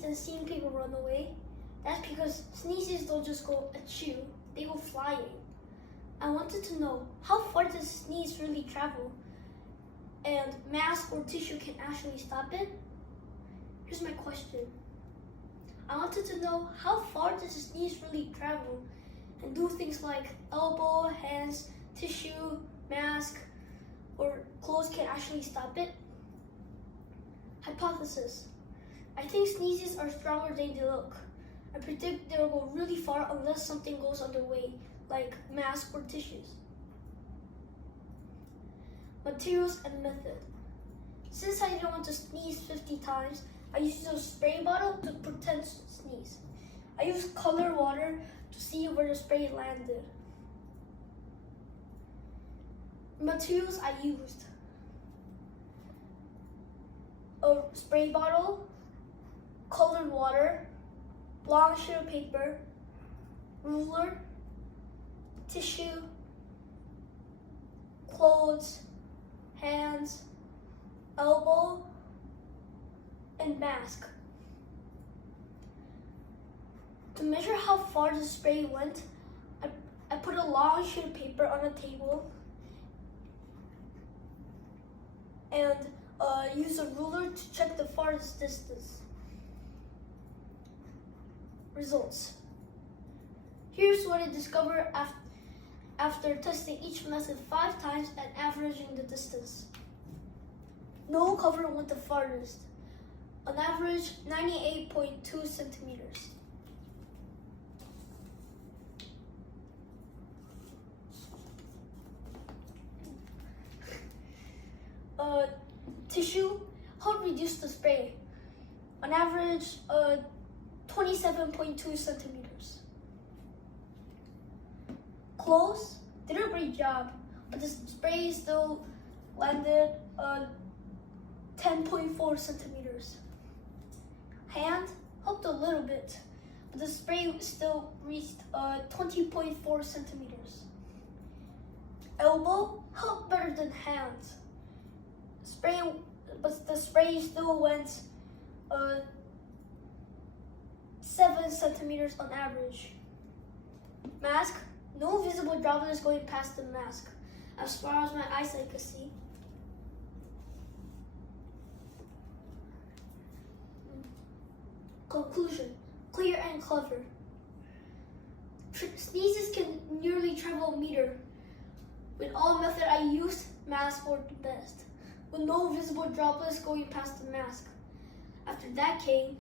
sneeze and seen people run away? That's because sneezes don't just go achoo, they go flying. I wanted to know, how far does a sneeze really travel? And mask or tissue can actually stop it? Here's my question. I wanted to know, how far does a sneeze really travel? And do things like elbow, hands, tissue, mask, or clothes can actually stop it? Hypothesis. I think sneezes are stronger than they look. I predict they'll go really far unless something goes underway, like masks or tissues. Materials and method. Since I don't want to sneeze 50 times, I use a spray bottle to pretend to sneeze. I use colored water to see where the spray landed. Materials I used: a spray bottle, colored water, long sheet of paper, ruler, tissue, clothes, hands, elbow, and mask. To measure how far the spray went, I put a long sheet of paper on a table and use a ruler to check the farthest distance. Results. Here's what I discovered after testing each method 5 times and averaging the distance. No cover went the farthest, on average 98.2 centimeters. Tissue helped reduce the spray, on average 27.2 centimeters. Clothes did a great job, but the spray still landed 10.4 centimeters. Hand helped a little bit, but the spray still reached 20.4 centimeters. Elbow helped better than hands. But the spray still went 7 centimeters on average. Mask, no visible droplets going past the mask, as far as my eyesight could see. Conclusion, clear and clever. Sneezes can nearly travel a meter. With all method I used, mask worked best, with no visible droplets going past the mask. After that came